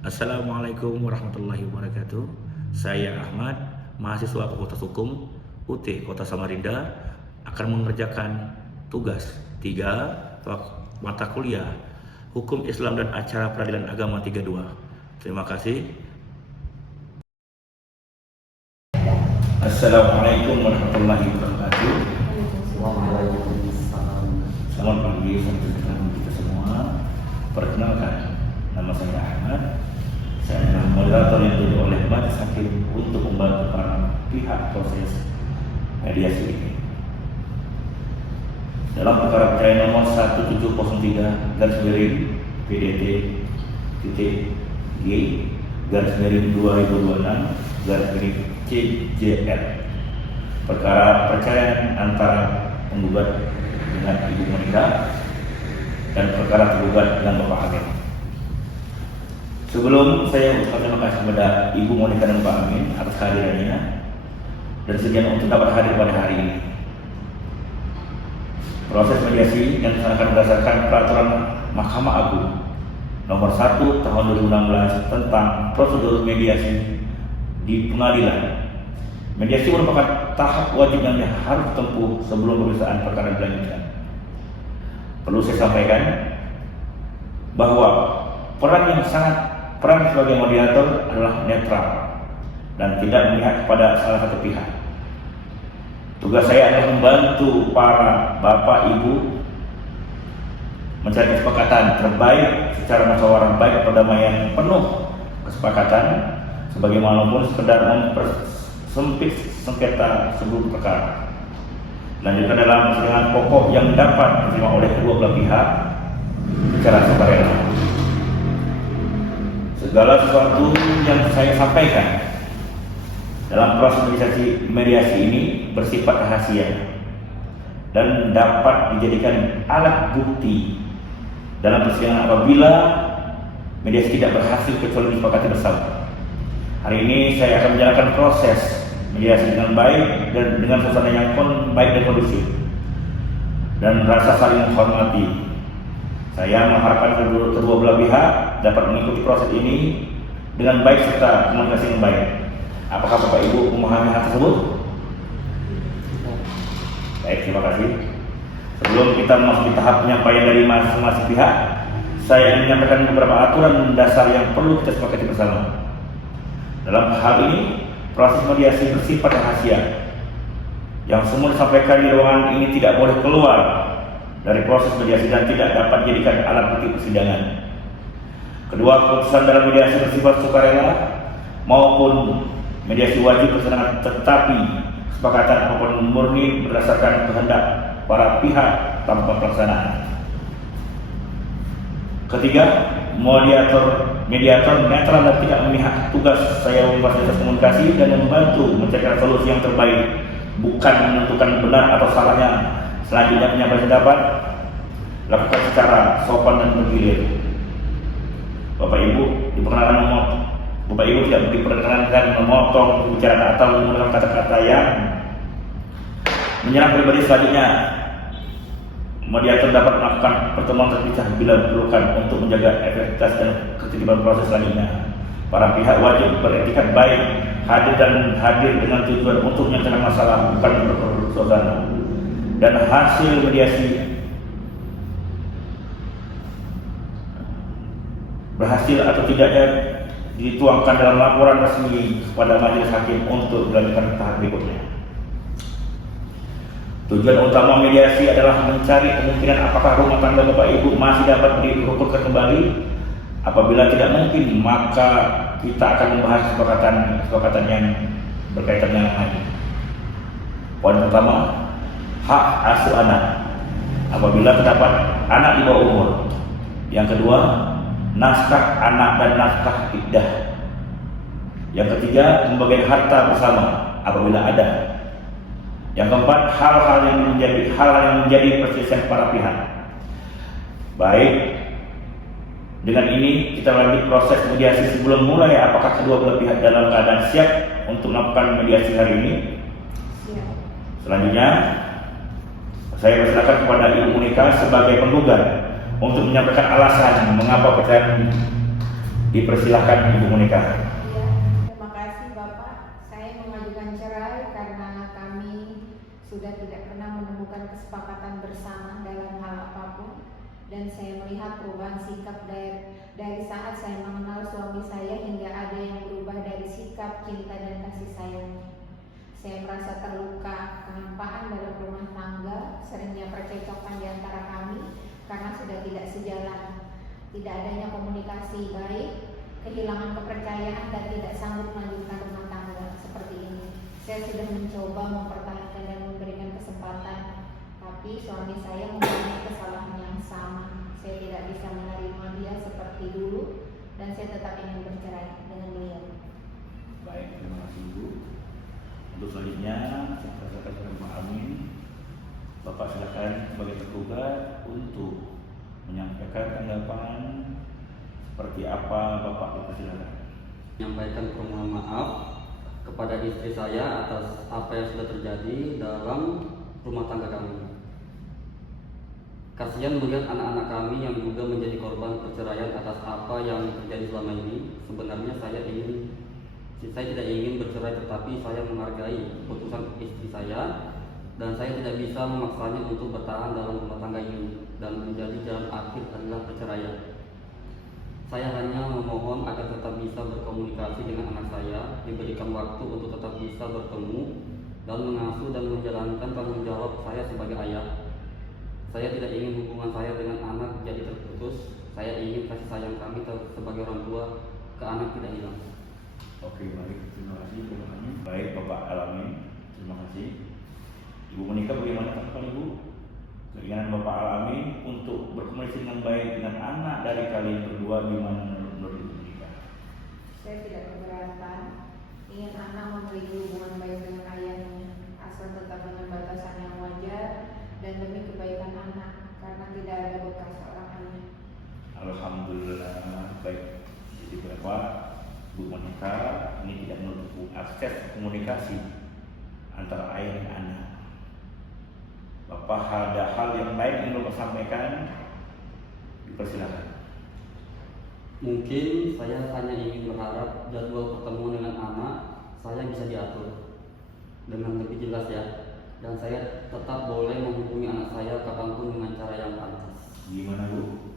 Assalamualaikum warahmatullahi wabarakatuh. Saya Ahmad, mahasiswa Fakultas Hukum UT Kota Samarinda, akan mengerjakan tugas 3 mata kuliah Hukum Islam dan Acara Peradilan Agama 32. Terima kasih. Assalamualaikum warahmatullahi wabarakatuh. Selamat pagi kita semua. Perkenalkan, nama saya Ahmad. Saya adalah moderator yang ditunjuk oleh Majelis Hakim untuk membantu para pihak proses mediasi ini. Dalam perkara perceraian nomor 1703-G-2026-CJR, perkara perceraian antara penggugat dengan Ibu Monika dan perkara tergugat dengan Bapak Amin. Sebelum saya ucapkan terima kasih kepada Ibu Monika dan Pak Amin atas kehadirannya dan sedianya untuk dapat hadir pada hari ini. Proses mediasi yang dilaksanakan berdasarkan Peraturan Mahkamah Agung Nomor 1 Tahun 2016 tentang prosedur mediasi di pengadilan. Mediasi merupakan tahap wajib yang harus ditempuh sebelum pemeriksaan perkara dilanjutkan. Perlu saya sampaikan bahwa peran sebagai moderator adalah netral dan tidak memihak kepada salah satu pihak. Tugas saya adalah membantu para bapak ibu mencari kesepakatan terbaik secara musyawarah baik perdamaian penuh kesepakatan sebagaimanapun sekedar mempersempit sengketa sebelum perkara. Lanjutkan dalam persidangan pokok yang dapat diterima oleh kedua belah pihak secara sukarela. Segala sesuatu yang saya sampaikan dalam proses mediasi ini bersifat rahasia dan dapat dijadikan alat bukti dalam persidangan apabila mediasi tidak berhasil kecuali disepakati bersama. Hari ini saya akan menjalankan proses mediasi dengan baik dan dengan suasana yang baik dan kondusif dan rasa saling menghormati. Saya mengharapkan kedua belah pihak dapat mengikuti proses ini dengan baik serta komunikasi yang baik. Apakah Bapak Ibu memahami hal tersebut? Baik, terima kasih. Sebelum kita memasuki tahap penyampaian dari masing-masing pihak, saya ingin menyampaikan beberapa aturan dasar yang perlu kita sepakati bersama. Dalam hal ini, proses mediasi bersifat rahasia. Yang semua disampaikan di ruangan ini tidak boleh keluar dari proses mediasi dan tidak dapat dijadikan alat bukti persidangan. Kedua, keputusan dalam mediasi bersifat sukarela maupun mediasi wajib bersenangan, tetapi kesepakatan apapun murni berdasarkan kehendak para pihak tanpa pelaksanaan. Ketiga, mediator netral dan tidak memihak. Tugas saya memfasilitasi komunikasi dan membantu mencari solusi yang terbaik, bukan menentukan benar atau salahnya. Selanjutnya penyampaian pendapat lakukan secara sopan dan bergilir. Bapak Ibu tidak diperkenankan memotong pembicaraan atau menggunakan kata-kata yang menyerang pribadi. Selanjutnya, mediator dapat melakukan pertemuan terpisah bila diperlukan untuk menjaga efektivitas dan ketertiban proses selanjutnya. Para pihak wajib beretikat baik, hadir dengan tujuan untuk menyelesaikan masalah, bukan berperang saudara. Dan hasil mediasi berhasil atau tidaknya dituangkan dalam laporan resmi kepada majelis hakim untuk dilanjutkan tahap berikutnya. Tujuan utama mediasi adalah mencari kemungkinan apakah rumah tangga Bapak Ibu masih dapat dirukunkan kembali. Apabila tidak mungkin, maka kita akan membahas kesepakatan yang berkaitan dengan ini. Poin pertama, hak asuh anak apabila terdapat anak di bawah umur. Yang kedua, naskah anak dan naskah iddah. Yang ketiga, pembagian harta bersama apabila ada. Yang keempat, hal-hal yang menjadi perselisihan para pihak. Baik, dengan ini kita lanjut proses mediasi. Sebelum mulai, apakah kedua belah pihak dalam keadaan siap untuk melakukan mediasi hari ini? Siap. Selanjutnya, saya persilakan kepada Ibu Monika sebagai penggugat untuk menyampaikan alasan mengapa perceraian Dipersilahkan Ibu Monika. Iya, terima kasih Bapak. Saya mengajukan cerai karena kami sudah tidak pernah menemukan kesepakatan bersama dalam hal apapun, dan saya melihat perubahan sikap dari saat saya mengenal suami saya hingga ada yang berubah dari sikap cinta dan kasih sayang. Saya merasa terluka, kehampaan dalam rumah tangga, seringnya percekcokan di antara kami karena sudah tidak sejalan. Tidak adanya komunikasi baik, kehilangan kepercayaan, dan tidak sanggup melanjutkan rumah tangga seperti ini. Saya sudah mencoba mempertahankan dan memberikan kesempatan, tapi suami saya mempunyai kesalahan yang sama. Saya tidak bisa menerima dia seperti dulu, dan saya tetap ingin bercerai dengan beliau. Baik, terima kasih Ibu. Untuk selanjutnya, saya persilakan kepada Pak Amin. Bapak silakan sebagai tergugat untuk menyampaikan tanggapan seperti apa. Bapak dipersilakan. Menyampaikan permohonan maaf kepada istri saya atas apa yang sudah terjadi dalam rumah tangga kami. Kasihan melihat anak-anak kami yang juga menjadi korban perceraian atas apa yang terjadi selama ini. Sebenarnya saya tidak ingin bercerai, tetapi saya menghargai keputusan istri saya dan saya tidak bisa memaksanya untuk bertahan dalam rumah tangga ini, dan menjadi jalan akhir adalah perceraian. Saya hanya memohon agar tetap bisa berkomunikasi dengan anak saya, diberikan waktu untuk tetap bisa bertemu dan mengasuh dan menjalankan tanggung jawab saya sebagai ayah. Saya tidak ingin hubungan saya dengan anak jadi terputus. Saya ingin kasih sayang kami sebagai orang tua ke anak tidak hilang. Oke, baik. Terima kasih Bapak Amin. Baik, Bapak Alamin. Terima kasih. Ibu Monika, bagaimana tanggapan Ibu? Keinginan Bapak Alamin untuk berkomunikasi dengan baik dengan anak dari kalian berdua, gimana menurut Ibu Monika? Saya tidak keberatan, ingin anak memiliki hubungan baik dengan ayahnya, asal tetap dengan batasan yang wajar dan demi kebaikan anak, karena tidak ada bekas seorang ayah. Alhamdulillah, baik. Jadi Bapak, Bu Monika, ini tidak menutup akses komunikasi antara ayah dan anak. Bapak ada hal yang lain ingin Bapak sampaikan? Dipersilakan. Mungkin saya hanya ingin berharap jadwal pertemuan dengan anak saya bisa diatur dengan lebih jelas ya, dan saya tetap boleh menghubungi anak saya kapanpun dengan cara yang pantas. Gimana Bu?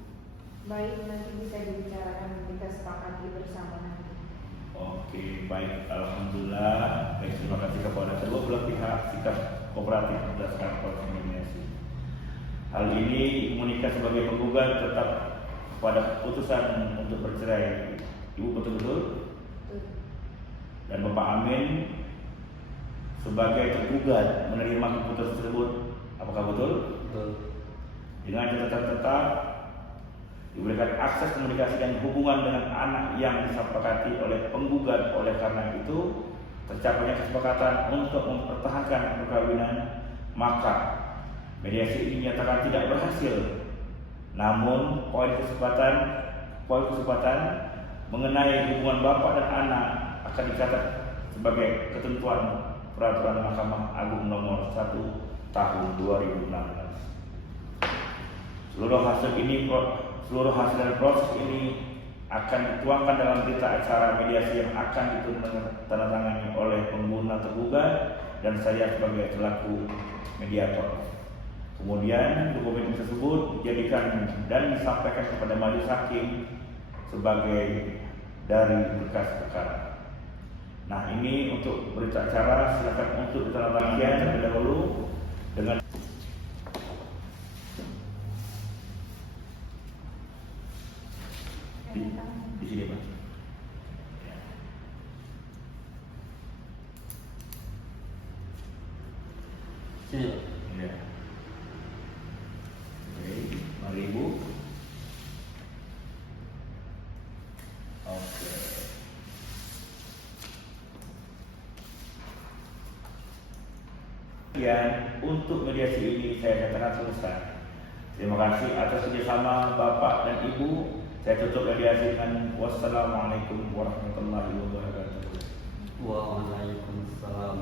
Baik, nanti bisa dibicarakan, kita sepakati bersama nanti. Oke, baik. Alhamdulillah. Baik, terima kasih kepada kedua belah pihak sikap kooperatif berdasarkan proses mediasi. Hal ini Ibu Monika sebagai penggugat tetap pada keputusan untuk bercerai. Ibu betul-betul? Dan Bapak Amin sebagai tergugat menerima keputusan tersebut. Apakah betul? Betul. Dengan catatan tetap diberikan akses komunikasi dan hubungan dengan anak yang disepakati oleh penggugat. Oleh karena itu, tercapainya kesepakatan untuk mempertahankan perkawinan, maka mediasi ini dinyatakan tidak berhasil. Namun poin kesepakatan mengenai hubungan bapak dan anak akan dicatat sebagai ketentuan peraturan Mahkamah Agung nomor 1 tahun 2016. Seluruh hasil dan proses ini akan dituangkan dalam berita acara mediasi yang akan ditandatangani oleh pengguna tergugat dan saya sebagai selaku mediator. Kemudian dokumen tersebut dijadikan dan disampaikan kepada majelis hakim sebagai dari berkas perkara. Nah, ini untuk berita acara, silakan untuk ditandatangani terlebih dahulu dengan di sini Pak. Sini Pak. Ya. Oke, mari Ibu. Oke. Dan untuk mediasi ini saya katakan selesai. Terima kasih atas kerjasama Bapak dan Ibu. Saya tutup mediasi dengan wassalamualaikum warahmatullahi wabarakatuh. Waalaikumsalam.